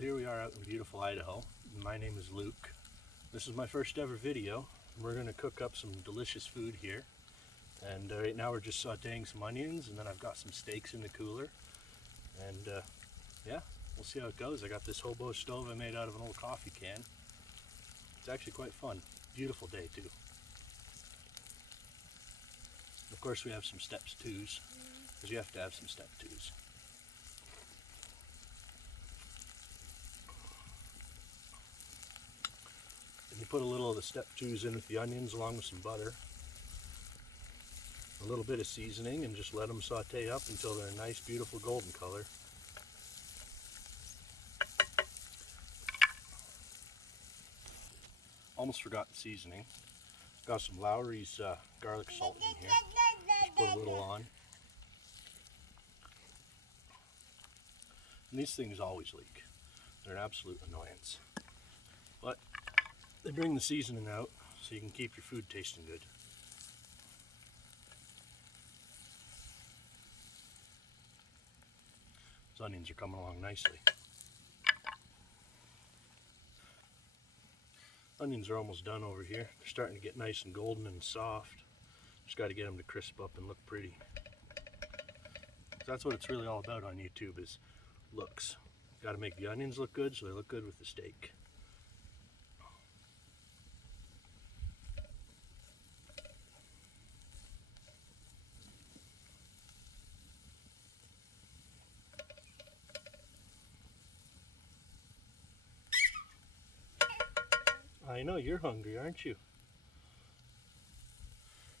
Here we are out in beautiful Idaho. My name is Luke. This is my first ever video. We're going to cook up some delicious food here. And right now we're just sauteing some onions, and then I've got some steaks in the cooler. And yeah, we'll see how it goes. I got this hobo stove I made out of an old coffee can. It's actually quite fun. Beautiful day too. Of course we have some step twos, because you have to have some step twos. You put a little of the step twos in with the onions along with some butter, a little bit of seasoning, and just let them saute up until they're a nice beautiful golden color. Almost forgot the seasoning. Got some Lowry's garlic salt in here. Just put a little on. And these things always leak. They're an absolute annoyance. But they bring the seasoning out so you can keep your food tasting good. Those onions are coming along nicely. Onions are almost done over here. They're starting to get nice and golden and soft. Just got to get them to crisp up and look pretty. That's what it's really all about on YouTube, is looks. Got to make the onions look good so they look good with the steak. I know you're hungry, aren't you?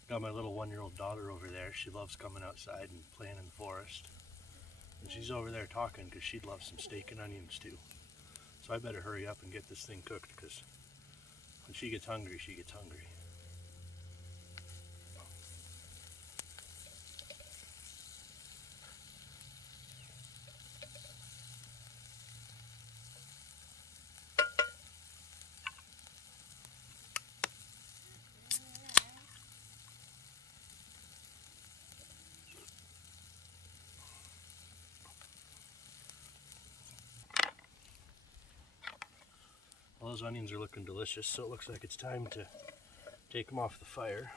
Got my little 1-year-old daughter over there. She loves coming outside and playing in the forest. And she's over there talking because she'd love some steak and onions too. So I better hurry up and get this thing cooked, because when she gets hungry, she gets hungry. Well, those onions are looking delicious, so it looks like it's time to take them off the fire.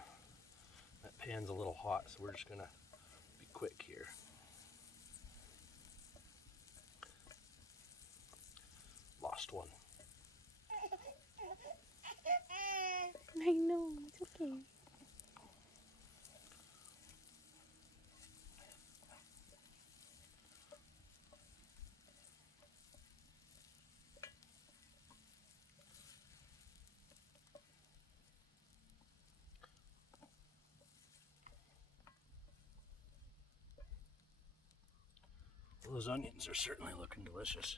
That pan's a little hot, so we're just gonna be quick here. Lost one. I know, it's okay. Well, those onions are certainly looking delicious.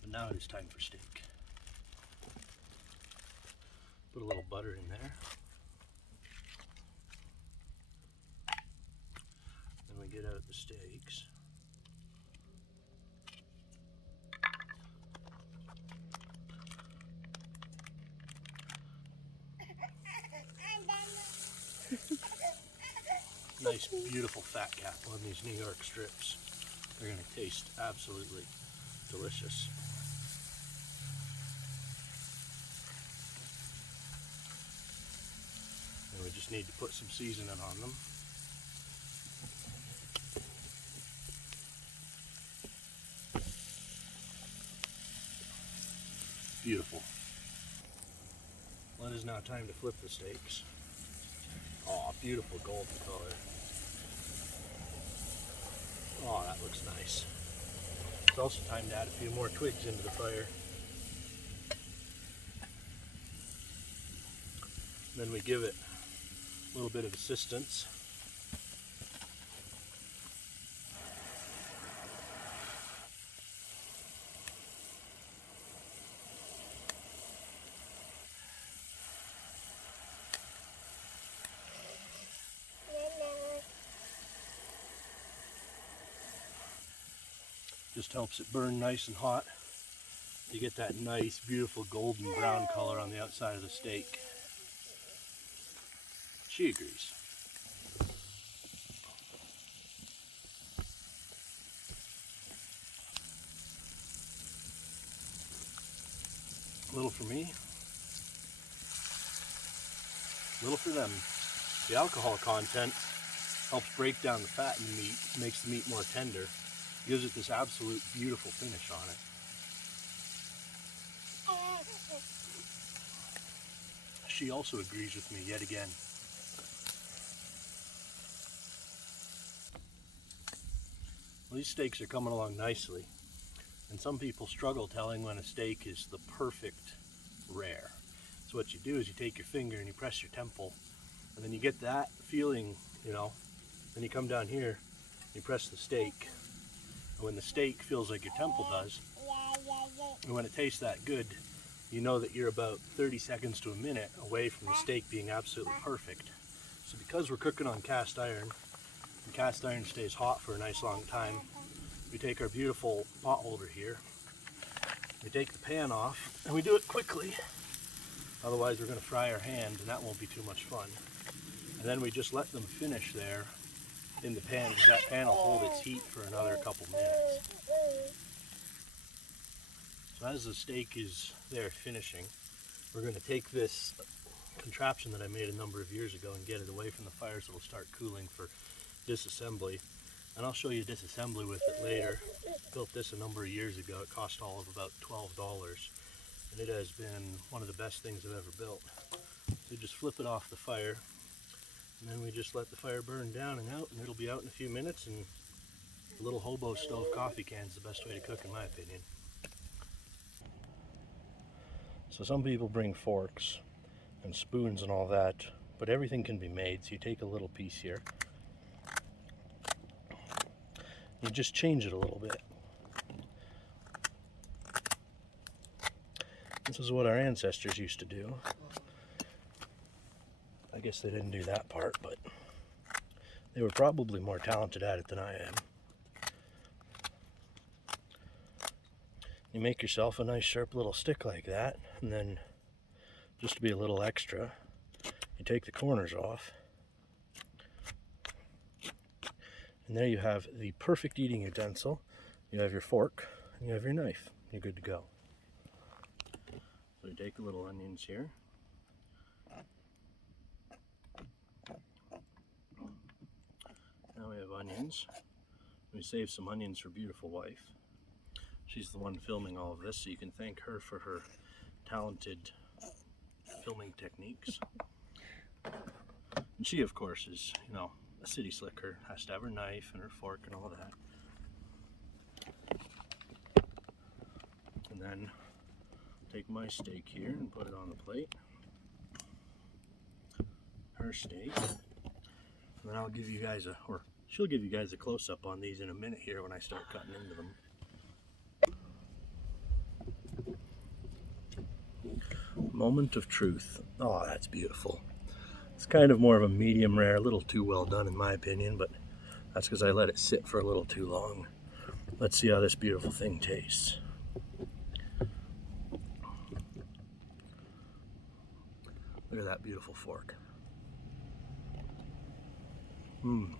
But now it is time for steak. Put a little butter in there. Then we get out the steaks. Nice, beautiful fat cap on these New York strips. They're going to taste absolutely delicious. And we just need to put some seasoning on them. Beautiful. Well, it is now time to flip the steaks. Oh, beautiful golden color. Oh, that looks nice. It's also time to add a few more twigs into the fire. Then we give it a little bit of assistance. Just helps it burn nice and hot. You get that nice, beautiful golden brown color on the outside of the steak. She agrees. A little for me, a little for them. The alcohol content helps break down the fat in the meat, makes the meat more tender, gives it this absolute beautiful finish on it. She also agrees with me yet again. Well, these steaks are coming along nicely, and some people struggle telling when a steak is the perfect rare. So what you do is you take your finger and you press your temple, and then you get that feeling, you know. Then you come down here, you press the steak, and when the steak feels like your temple does, and when it tastes that good, you know that you're about 30 seconds to a minute away from the steak being absolutely perfect. So because we're cooking on cast iron, and cast iron stays hot for a nice long time, we take our beautiful pot holder here, we take the pan off, and we do it quickly. Otherwise we're going to fry our hand, and that won't be too much fun. And then we just let them finish there in the pan, because that pan will hold its heat for another couple minutes. So as the steak is there finishing, we're going to take this contraption that I made a number of years ago and get it away from the fire so it'll start cooling for disassembly. And I'll show you disassembly with it later. Built this a number of years ago. It cost all of about $12, and it has been one of the best things I've ever built. So just flip it off the fire, and then we just let the fire burn down and out, and it'll be out in a few minutes. And a little hobo stove coffee can is the best way to cook, in my opinion. So some people bring forks and spoons and all that, but everything can be made. So you take a little piece here, you just change it a little bit. This is what our ancestors used to do. I guess they didn't do that part, but they were probably more talented at it than I am. You make yourself a nice sharp little stick like that, and then just to be a little extra, you take the corners off, and there you have the perfect eating utensil. You have your fork, and you have your knife. You're good to go. So you take the little onions here. Now we have onions. We save some onions for beautiful wife. She's the one filming all of this, so you can thank her for her talented filming techniques. And she, of course, is, you know, a city slicker, has to have her knife and her fork and all that. And then take my steak here and put it on the plate. Her steak. And then I'll give you guys she'll give you guys a close-up on these in a minute here when I start cutting into them. Moment of truth. Oh, that's beautiful. It's kind of more of a medium rare, a little too well done in my opinion, but that's because I let it sit for a little too long. Let's see how this beautiful thing tastes. Look at that beautiful fork. You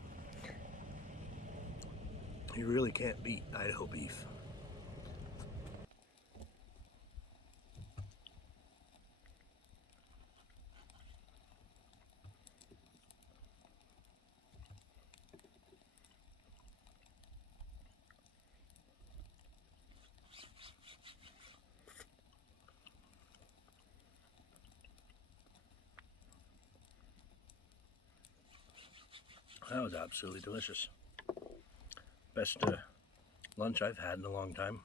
really can't beat Idaho beef. That was absolutely delicious. Best lunch I've had in a long time.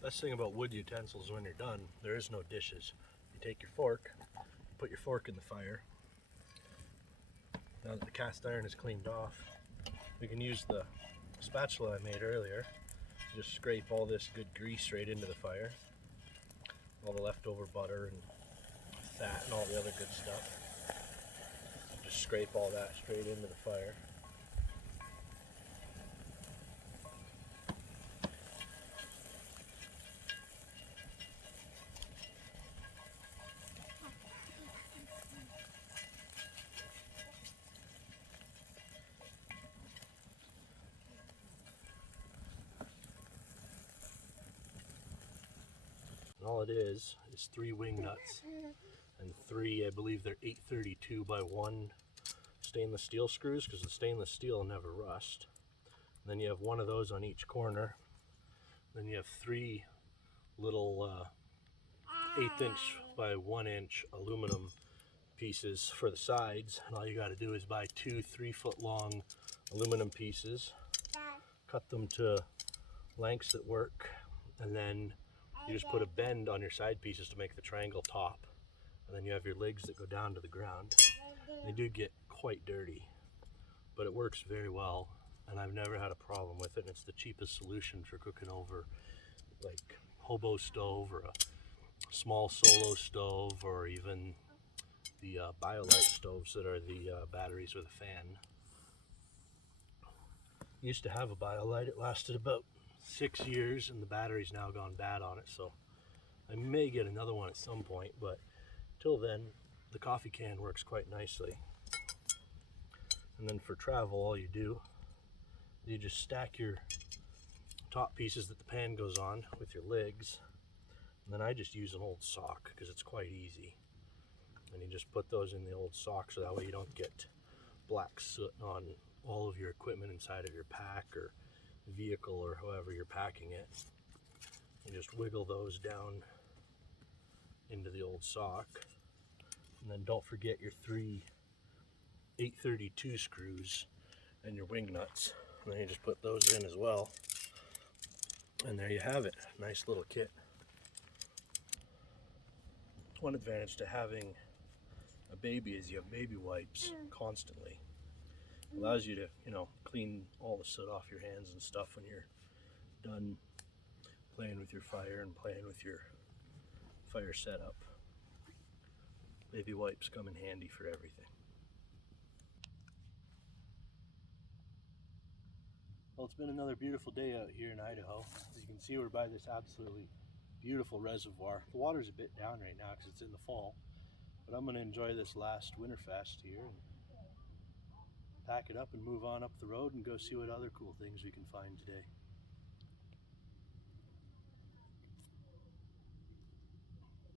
Best thing about wood utensils when you're done, there is no dishes. You take your fork, put your fork in the fire. Now that the cast iron is cleaned off, we can use the spatula I made earlier. Just scrape all this good grease right into the fire. All the leftover butter and fat and all the other good stuff. Just scrape all that straight into the fire. And all it is 3 wing nuts and 3, I believe they're 832 by 1 stainless steel screws, because the stainless steel never rust. And then you have 1 of those on each corner. Then you have 3 little 1/8 inch by 1 inch aluminum pieces for the sides, and all you got to do is buy 2 3-foot long aluminum pieces, cut them to lengths that work, and then you just put a bend on your side pieces to make the triangle top, and then you have your legs that go down to the ground. They do get quite dirty, but it works very well, and I've never had a problem with it, and it's the cheapest solution for cooking over like hobo stove or a small solo stove, or even the BioLite stoves that are the batteries with a fan. Used to have a BioLite. It lasted about 6 years, and the battery's now gone bad on it, so I may get another one at some point, but till then the coffee can works quite nicely. And then for travel, all you do, you just stack your top pieces that the pan goes on with your legs, and then I just use an old sock because it's quite easy. And you just put those in the old sock, so that way you don't get black soot on all of your equipment inside of your pack or vehicle or however you're packing it. You just wiggle those down into the old sock, and then don't forget your 3 832 screws and your wing nuts, and then you just put those in as well, and there you have it. Nice little kit. One advantage to having a baby is you have baby wipes constantly. It allows you to, clean all the soot off your hands and stuff when you're done playing with your fire and playing with your fire setup. Baby wipes come in handy for everything. Well, it's been another beautiful day out here in Idaho. As you can see, we're by this absolutely beautiful reservoir. The water's a bit down right now because it's in the fall, but I'm going to enjoy this last Winterfest here and pack it up and move on up the road and go see what other cool things we can find today.